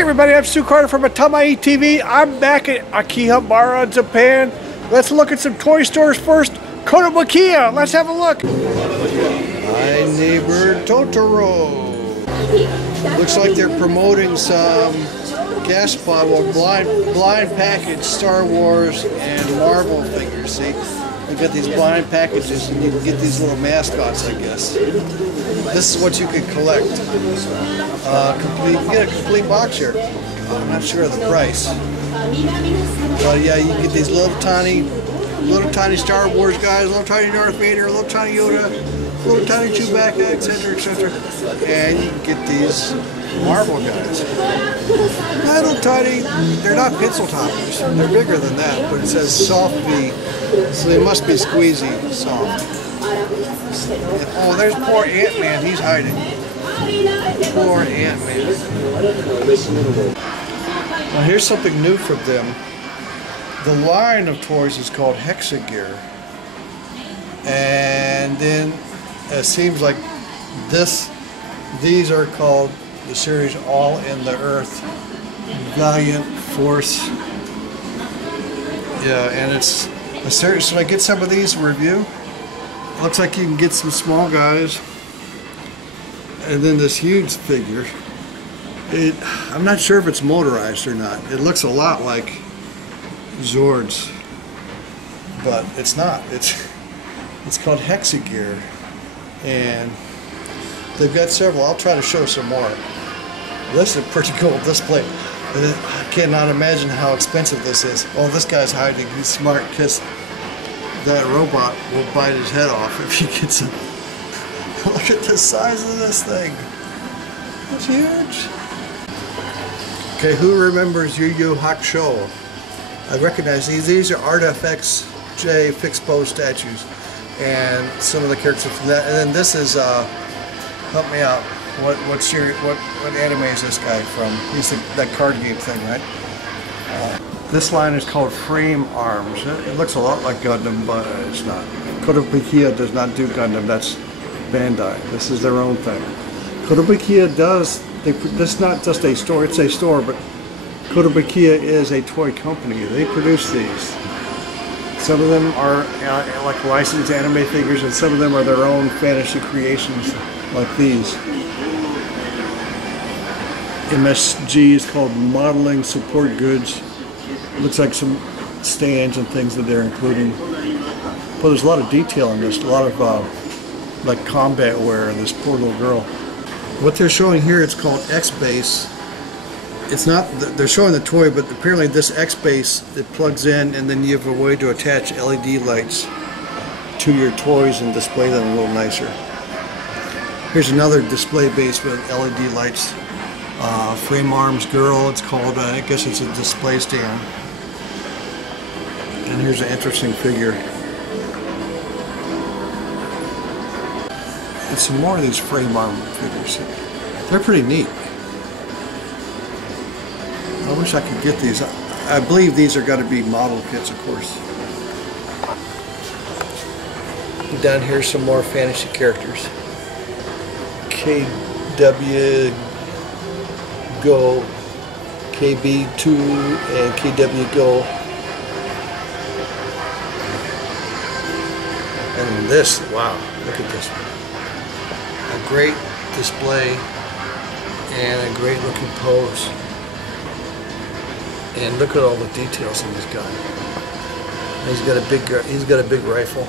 Hey everybody, I'm Stu Carter from Atamaii TV. I'm back at Akihabara, Japan. Let's look at some toy stores first. Kotobukiya, let's have a look. My neighbor Totoro. Looks like they're promoting some gas bottle, blind package Star Wars and Marvel figures. See, they got these blind packages, and you can get these little mascots, I guess. This is what you can collect. You can get a complete box here. I'm not sure of the price, but yeah, you can get these little tiny Star Wars guys, little tiny Darth Vader, little tiny Yoda, little tiny Chewbacca, etc., etc. And you can get these Marvel guys. Little tiny, they're not pencil toppers, they're bigger than that, but it says soft V, so they must be squeezy soft. And, oh, there's poor Ant-Man, he's hiding. Poor Ant-Man. Now here's something new from them. The line of toys is called Hexie Gear. And then it seems like these are called the series All in the Earth Valiant Force. Yeah, and it's a series. So I get some of these to review. Looks like you can get some small guys. And then this huge figure. I'm not sure if it's motorized or not. It looks a lot like Zoids, but it's not. It's called Hexie Gear, and they've got several. I'll try to show some more. This is a pretty cool display. I cannot imagine how expensive this is. Oh, this guy's hiding. He's smart because that robot will bite his head off if he gets him. Look at the size of this thing. It's huge. Okay, who remembers Yu Yu Hakusho? I recognize these. These are Artifacts J fixed pose statues, and some of the characters from that. And then this is help me out. What anime is this guy from? He's that card game thing, right? This line is called Frame Arms. It looks a lot like Gundam, but it's not. Kotobukiya does not do Gundam. That's Bandai. This is their own thing. Kotobukiya does. This is not just a store. It's a store, but Kotobukiya is a toy company. They produce these. Some of them are like licensed anime figures, and some of them are their own fantasy creations, like these. MSG is called Modeling Support Goods. Looks like some stands and things that they're including. But there's a lot of detail in this. A lot of like combat wear in this poor little girl. What they're showing here, it's called X-Base. It's not, they're showing the toy, but apparently this X-Base, it plugs in, and then you have a way to attach LED lights to your toys and display them a little nicer. Here's another display base with LED lights. Frame Arms Girl, it's called, I guess it's a display stand. And here's an interesting figure. And some more of these Frame Arm figures. They're pretty neat. I wish I could get these. I believe these are going to be model kits, of course. Down here, some more fantasy characters. KW Go, KB2, and KW Go. And this, wow, look at this one. A great display and a great looking pose. And look at all the details in this guy. He's got a big rifle,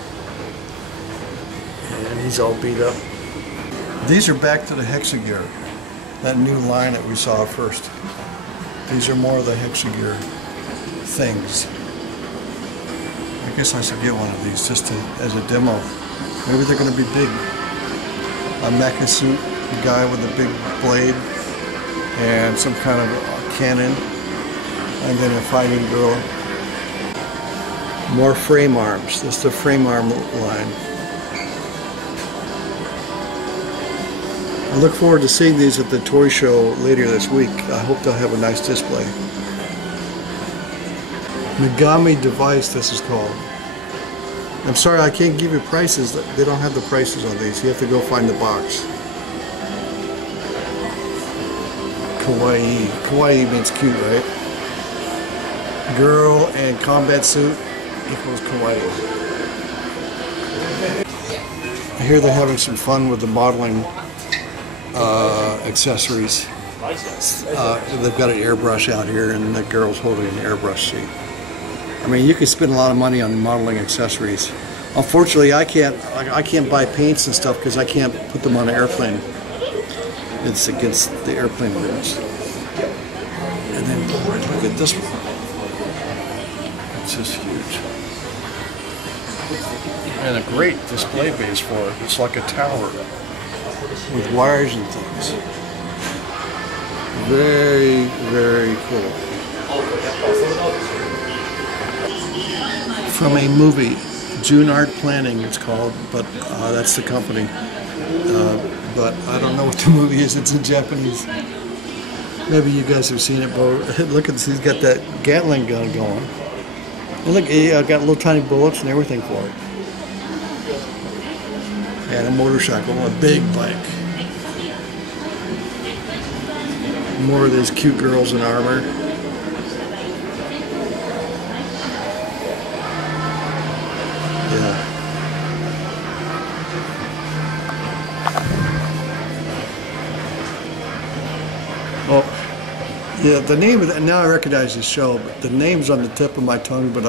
and he's all beat up. These are back to the Hexie Gear, that new line that we saw first. These are more of the Hexie Gear things. I guess I should get one of these just as a demo. Maybe they're going to be big. A mecha suit, a guy with a big blade, and some kind of cannon. And then a fighting girl. More Frame Arms. This is the Frame Arm line. I look forward to seeing these at the toy show later this week. I hope they'll have a nice display. Megami Device, this is called. I'm sorry, I can't give you prices. They don't have the prices on these. You have to go find the box. kawaii. Kawaii means cute, right? Girl and combat suit equals kawaii. I hear they're having some fun with the modeling accessories. They've got an airbrush out here, and the girl's holding an airbrush sheet. I mean, you can spend a lot of money on modeling accessories. Unfortunately, I can't buy paints and stuff because I can't put them on an airplane. It's against the airplane rules. And then look at this one. It's just huge. And a great display base for it. It's like a tower with wires and things. Very, very cool. From a movie, June Art Planning it's called, but that's the company. But I don't know what the movie is. It's in Japanese. Maybe you guys have seen it, but look at this. He's got that Gatling gun going. And look, he got little tiny bullets and everything for it. And a motorcycle, a big bike. More of these cute girls in armor. Yeah. Oh, yeah, the name of that, now I recognize the show, but the name's on the tip of my tongue, but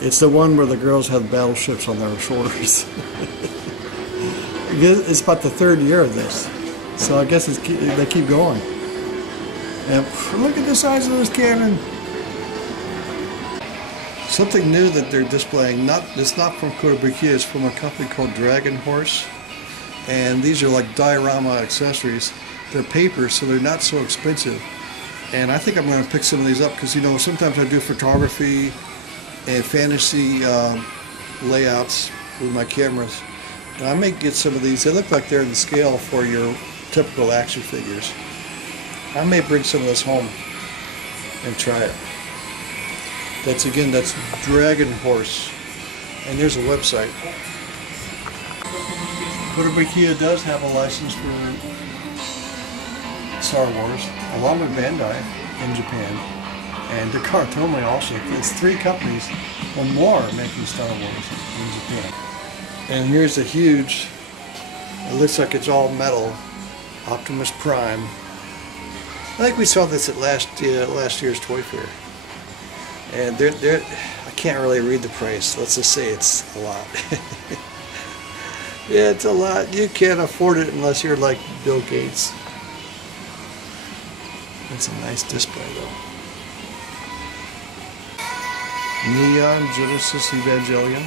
it's the one where the girls have battleships on their shoulders. It's about the third year of this, so I guess they keep going. And look at the size of this cannon. Something new that they're displaying, it's not from Kotobukiya, it's from a company called Dragon Horse. And these are like diorama accessories. They're paper, so they're not so expensive. And I think I'm going to pick some of these up because, you know, sometimes I do photography and fantasy layouts with my cameras. And I may get some of these. They look like they're in the scale for your typical action figures. I may bring some of this home and try it. That's Dragon Horse. And there's a website. Kotobukiya does have a license for Star Wars, along with Bandai in Japan, and Tomy also. It's 3 companies or more making Star Wars in Japan. And here's a huge, it looks like it's all metal, Optimus Prime. I think we saw this at last year's Toy Fair. And I can't really read the price. Let's just say it's a lot. Yeah, it's a lot. You can't afford it unless you're like Bill Gates. It's a nice display though. Neon Genesis Evangelion.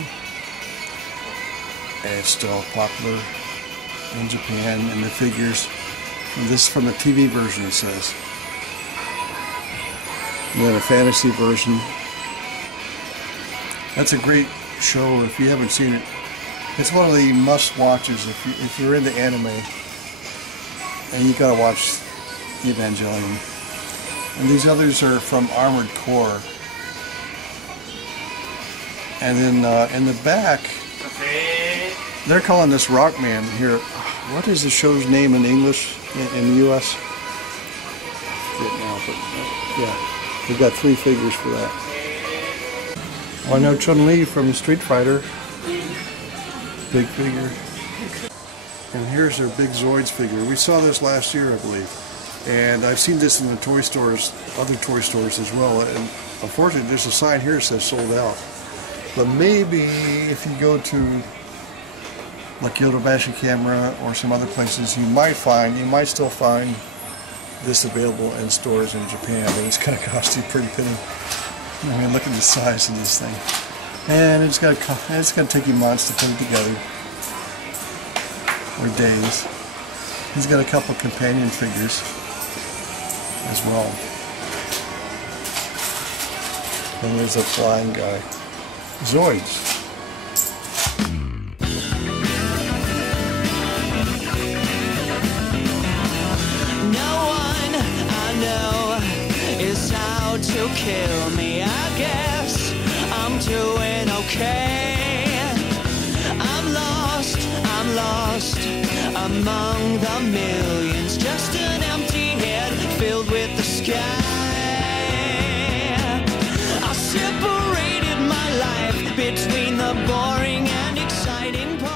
And it's still popular in Japan, and the figures. And this is from the TV version, it says. And then a fantasy version. That's a great show if you haven't seen it. It's one of the must-watches if you're into anime, and you gotta watch Evangelion. And these others are from Armored Core. And then in the back, they're calling this Rockman here. What is the show's name in English in the U.S.? Now, but yeah, we've got 3 figures for that. Oh, I know Chun-Li from Street Fighter. Big figure. And here's their big Zoids figure. We saw this last year, I believe. And I've seen this in the toy stores, other toy stores as well. And unfortunately, there's a sign here that says sold out. But maybe if you go to like Yodobashi Camera or some other places, you might still find this available in stores in Japan. But it's going to cost you a pretty penny. I mean, look at the size of this thing. And it's going to take you months to put it together, or days. He's got a couple companion figures as well. And there's a flying guy. Zoids. No one I know is out to kill me. I guess I'm doing okay. I'm lost among the millions, just an empty the sky. I separated my life between the boring and exciting parts.